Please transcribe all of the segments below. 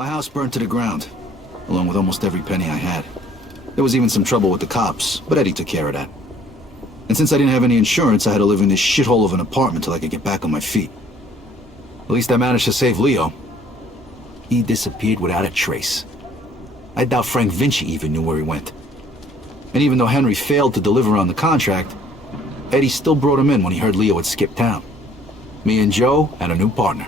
My house burned to the ground, along with almost every penny I had. There was even some trouble with the cops, but Eddie took care of that. And since I didn't have any insurance, I had to live in this shithole of an apartment till I could get back on my feet. At least I managed to save Leo. He disappeared without a trace. I doubt Frank Vinci even knew where he went. And even though Henry failed to deliver on the contract, Eddie still brought him in when he heard Leo had skipped town. Me and Joe had a new partner.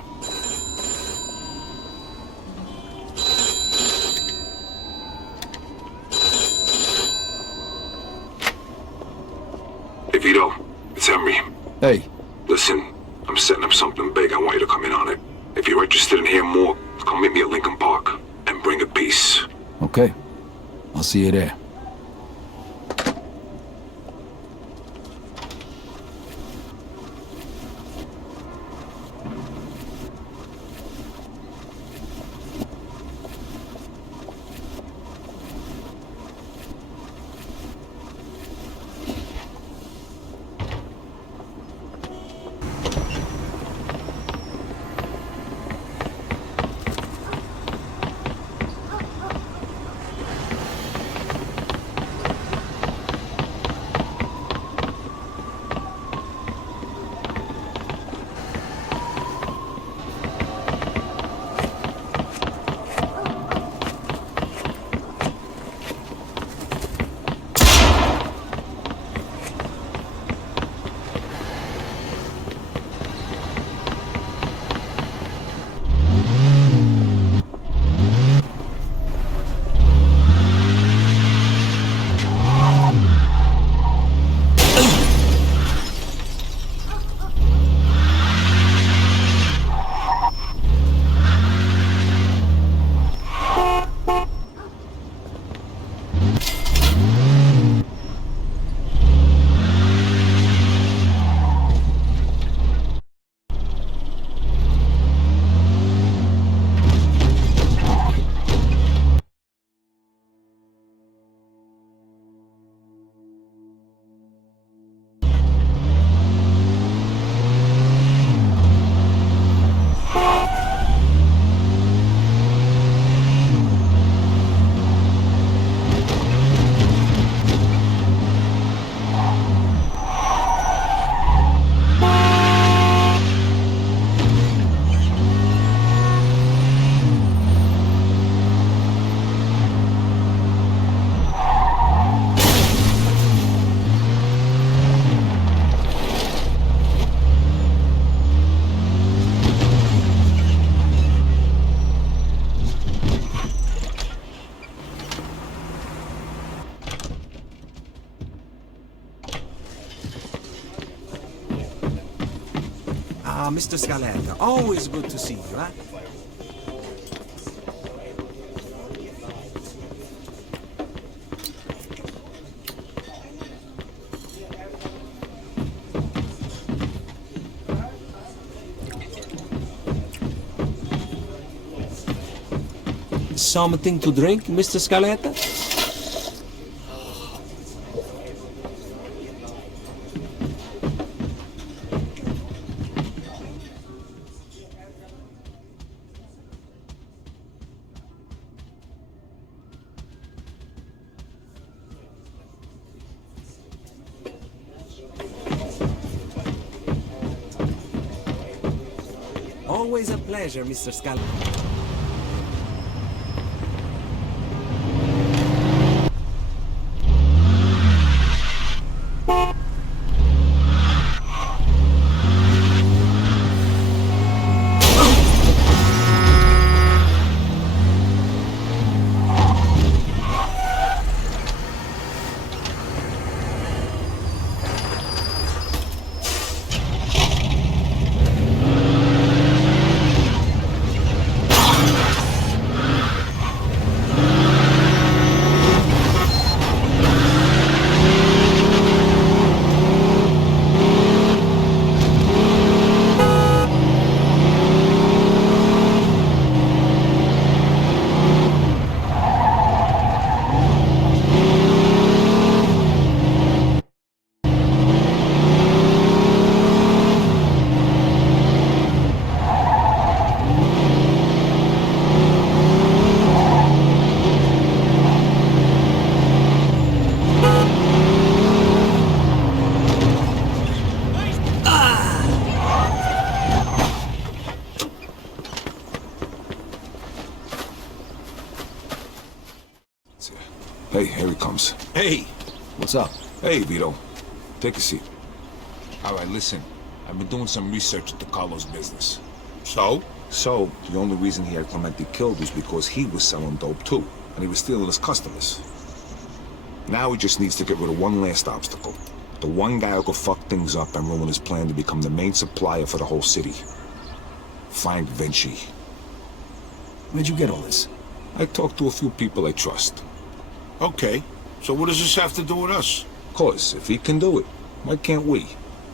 Hey Vito, it's Henry. Hey. Listen, I'm setting up something big. I want you to come in on it. If you're interested in hearing more, come meet me at Lincoln Park and bring a piece. Okay. I'll see you there. Mr. Scaletta, always good to see you, huh? Something to drink, Mr. Scaletta? Always a pleasure, Mr. Scaletta. comes. Hey! What's up? Hey, Vito. Take a seat. Alright, listen. I've been doing some research into Carlo's business. So, the only reason he had Clemente killed was because he was selling dope too, and he was stealing his customers. Now he just needs to get rid of one last obstacle. The one guy who could fuck things up and ruin his plan to become the main supplier for the whole city. Frank Vinci. Where'd you get all this? I talked to a few people I trust. Okay, so what does this have to do with us? Cause if he can do it, why can't we?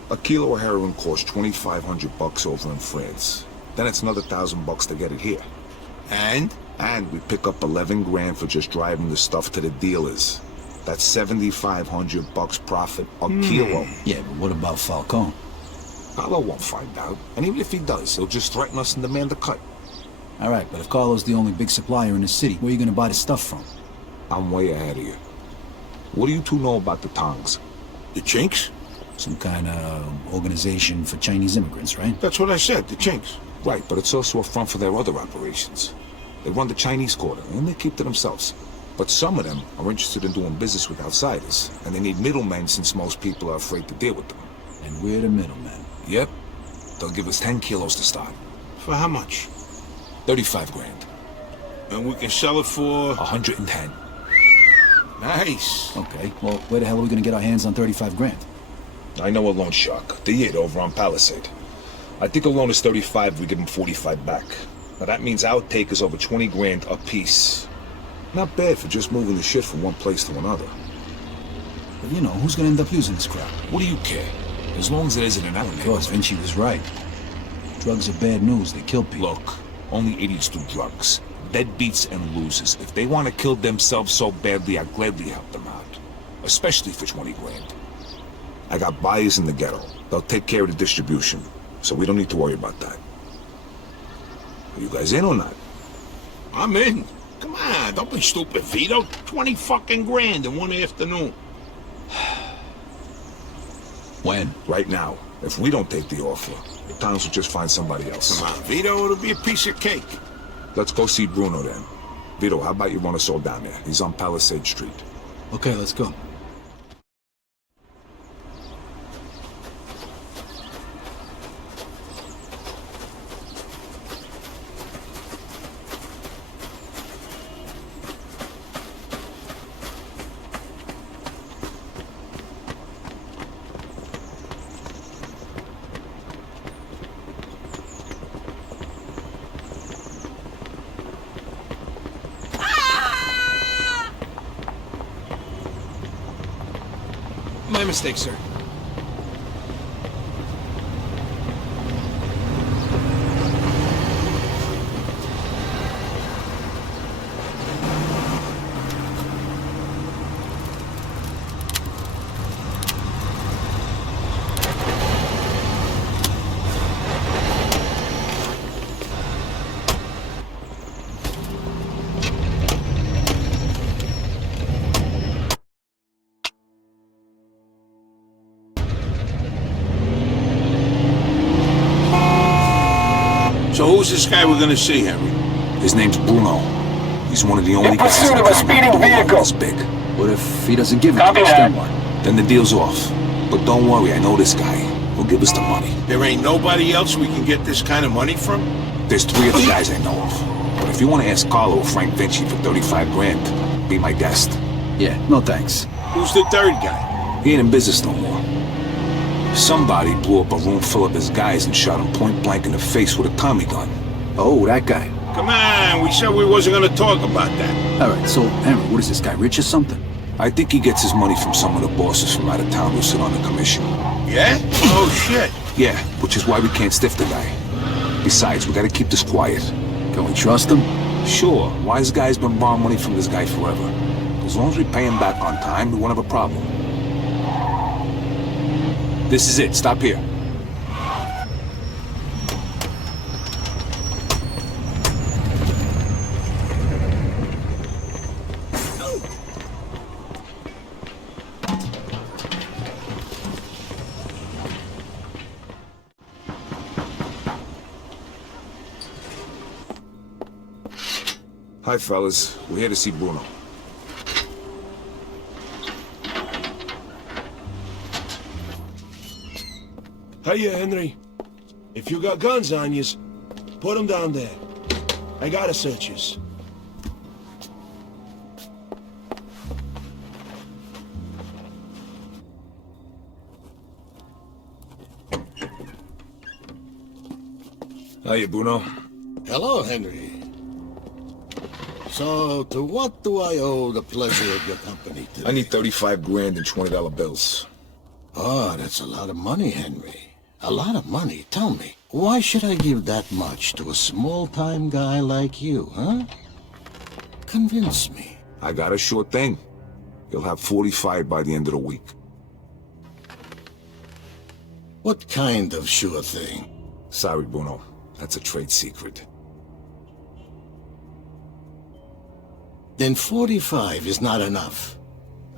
A kilo of heroin costs $2,500 over in France. Then it's another $1,000 to get it here. And? And we pick up 11 grand for just driving the stuff to the dealers. That's $7,500 profit a kilo. Yeah, but what about Falcone? Carlo won't find out. And even if he does, he'll just threaten us and demand a cut. All right, but if Carlo's the only big supplier in the city, where are you gonna buy the stuff from? I'm way ahead of you. What do you two know about the Tongs? The Chinks? Some kind of organization for Chinese immigrants, right? That's what I said, the Chinks. Right, but it's also a front for their other operations. They run the Chinese quarter, and they keep to themselves. But some of them are interested in doing business with outsiders, and they need middlemen since most people are afraid to deal with them. And we're the middlemen. Yep. They'll give us 10 kilos to start. For how much? 35 grand. And we can sell it for... 110. Nice. Okay, well, where the hell are we gonna get our hands on 35 grand? I know a loan shark, the Yid over on Palisade. I think a loan is 35, we give him 45 back. Now that means our take is over 20 grand a piece. Not bad for just moving the shit from one place to another. But you know, who's gonna end up using this crap? What do you care? As long as it isn't an outlet. Of course, Vinci was right. Drugs are bad news, they kill people. Look, only idiots do drugs. Deadbeats and losers. If they want to kill themselves so badly, I'd gladly help them out. Especially for 20 grand. I got buyers in the ghetto. They'll take care of the distribution. So we don't need to worry about that. Are you guys in or not? I'm in. Come on, don't be stupid, Vito. 20 fucking grand in one afternoon. When? Right now. If we don't take the offer, the towns will just find somebody else. Come on, Vito, it'll be a piece of cake. Let's go see Bruno then. Vito, how about you run us all down there? He's on Palisade Street. Okay, let's go. My mistake, sir. So who's this guy we're gonna see, Henry? His name's Bruno. He's one of the only In pursuit of a speeding vehicle. This big. What if he doesn't give it Copy to us, that. then what? Then the deal's off. But don't worry, I know this guy. He'll give us the money. There ain't nobody else we can get this kind of money from? There's 3 other guys I know of. But if you want to ask Carlo or Frank Vinci for 35 grand, be my guest. Yeah, no thanks. Who's the third guy? He ain't in business no more. Somebody blew up a room full of his guys and shot him point blank in the face with a Tommy gun. Oh, that guy. Come on, we said we wasn't gonna talk about that. All right, so, Henry, what is this guy, rich or something? I think he gets his money from some of the bosses from out of town who sit on the commission. Yeah? Oh, shit. Yeah, which is why we can't stiff the guy. Besides, we gotta keep this quiet. Can we trust him? Sure, wise guy's been borrowing money from this guy forever. As long as we pay him back on time, we won't have a problem. This is it, stop here. Hi, fellas. We're here to see Bruno. Hiya, Henry. If you got guns on yous, put them down there. I gotta search yous. Hiya, Bruno. Hello, Henry. So, to what do I owe the pleasure of your company today? I need 35 grand in $20 bills. Oh, that's a lot of money, Henry. A lot of money. Tell me, why should I give that much to a small-time guy like you, huh? Convince me. I got a sure thing. You'll have 45 by the end of the week. What kind of sure thing? Sorry, Bruno. That's a trade secret. Then 45 is not enough.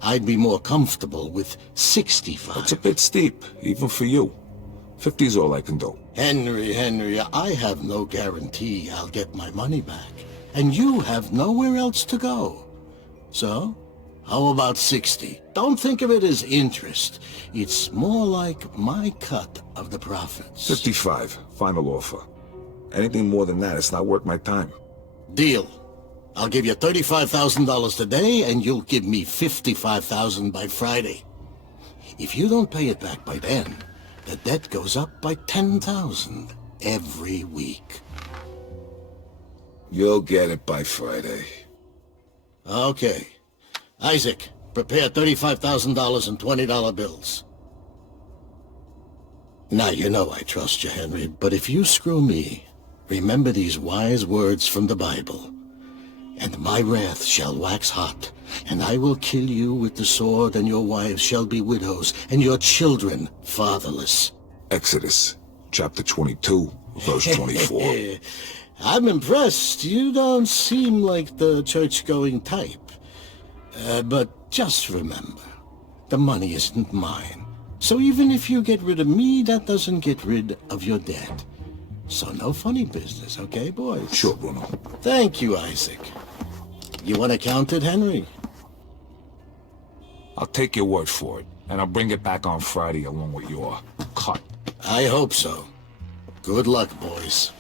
I'd be more comfortable with 65. It's a bit steep, even for you. 50 is all I can do. Henry, I have no guarantee I'll get my money back. And you have nowhere else to go. So, how about 60? Don't think of it as interest. It's more like my cut of the profits. 55, final offer. Anything more than that, it's not worth my time. Deal. I'll give you $35,000 today, and you'll give me $55,000 by Friday. If you don't pay it back by then, the debt goes up by $10,000 every week. You'll get it by Friday. Okay. Isaac, prepare $35,000 in $20 bills. Now, you know I trust you, Henry, but if you screw me, remember these wise words from the Bible. And my wrath shall wax hot, and I will kill you with the sword, and your wives shall be widows, and your children fatherless. Exodus, chapter 22, verse 24. I'm impressed. You don't seem like the church-going type. But just remember, the money isn't mine. So even if you get rid of me, that doesn't get rid of your debt. So no funny business, okay, boys? Sure, Bruno. Thank you, Isaac. You want to count it, Henry? I'll take your word for it, and I'll bring it back on Friday along with your cut. I hope so. Good luck, boys.